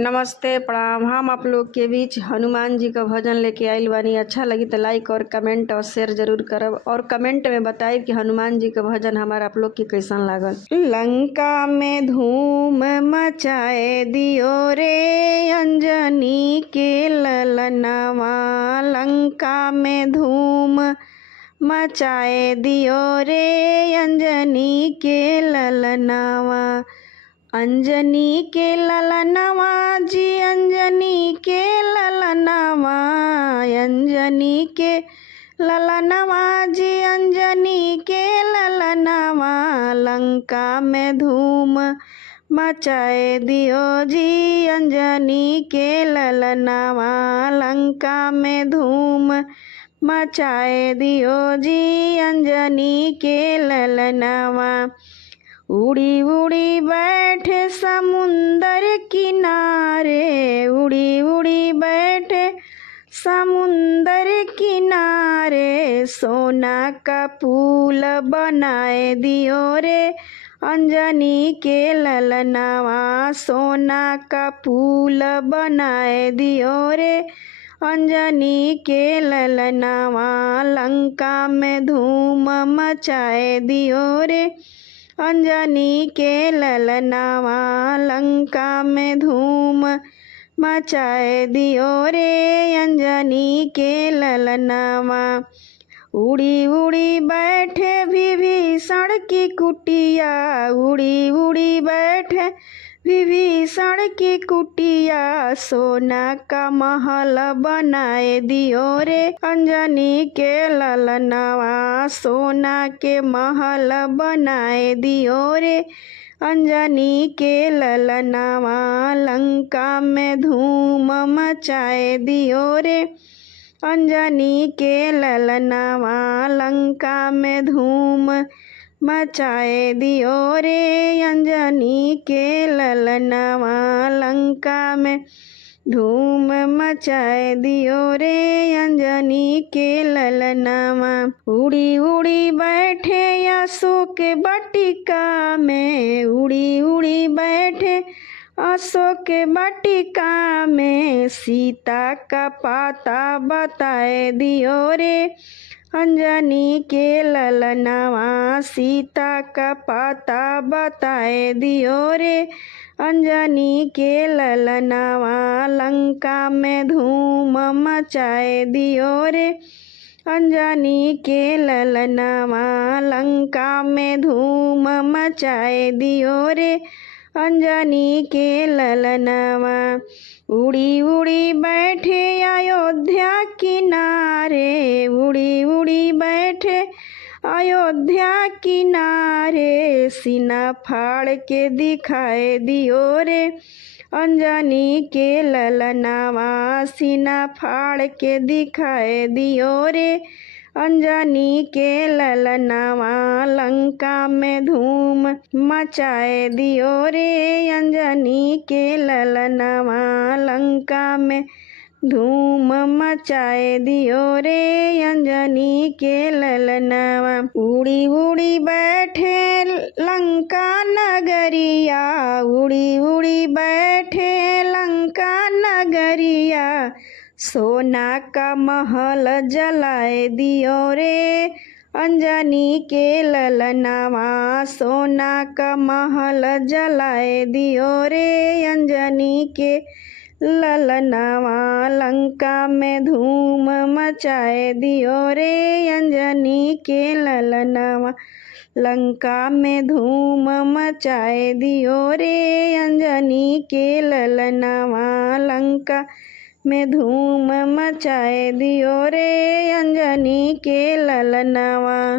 नमस्ते प्रणाम। हम आप लोग के बीच हनुमान जी का भजन लेके आइल बानी। अच्छा लगी तो लाइक और कमेंट और शेयर जरूर करब और कमेंट में बताइब कि हनुमान जी का भजन हमारा आप लोग के कैसन लागल। लंका में धूम मचाए दियो रे अंजनी के ललनवा, लंका में धूम मचाए दियो रे अंजनी के ललनवा। अंजनी के ललनवा जी, अंजनी के ललनवा, अंजनी के ललनवा जी, अंजनी के ललनवा। लंका में धूम मचाए दियो जी अंजनी के ललनवा, लंका में धूम मचाए दियो जी अंजनी के ललनवा। उड़ी उड़ी बैठे समुंदर किनारे, उड़ी उड़ी बैठे समुंदर किनारे। सोना का पुल बनाए दियो रे अंजनी के ललनवा, सोना का पुल बनाए दियो रे अंजनी के ललनवा। लंका में धूम मचाए दियो रे अंजनी के ललनवा, लंका में धूम मचाए दियो रे अंजनी के ललनवा। उड़ी उड़ी बैठे विभीषण की कुटिया, उड़ी उड़ी बैठे विभीषण की कुटिया। सोना का महल बनाए दियो रे अंजनी के ललनवा, सोना के महल बनाए दियो रे अंजनी के ललनवा। लंका में धूम मचाए दियो रे अंजनी के ललनवा, लंका में धूम मचाए दियो रे अंजनी के ललनवा, लंका में धूम मचाए दियो रे अंजनी के ललनवा। उड़ी उड़ी बैठे अशोक बटिका में, उड़ी उड़ी बैठे अशोक बटिका में। सीता का पाता बताए दियो रे अंजनी के ललनवा, सीता का पाता बताए दियो रे अंजनी के ललनवा। लंका में धूम मचाए दियो रे अंजनी के ललनवा, लंका में धूम मचाए दियो रे अंजनी के ललनवा। उड़ी उड़ी बैठे अयोध्या किनारे, उड़ी उड़ी बैठे अयोध्या किनारे। सीना फाड़ के दिखाए दियो रे अंजनी के ललनवा, सीना फाड़ के दिखाए दियो रे अंजनी के ललनवा। लंका में धूम मचाए दियो रे अंजनी के ललनवा, लंका में धूम मचाए दियो रे अंजनी के ललनवा। उड़ी उड़ी बैठे लंका नगरिया, उड़ी उड़ी बैठे लंका नगरिया। सोना का महल जलाए दियो रे अंजनी के ललनवा, सोना का महल जलाए दियो रे अंजनी के ललनवा। लंका में धूम मचाए दियो रे अंजनी के ललनवा, लंका में धूम मचाए दियो रे अंजनी के ललनवा, लंका में धूम मचाए दियो रे अंजनी के ललनवा।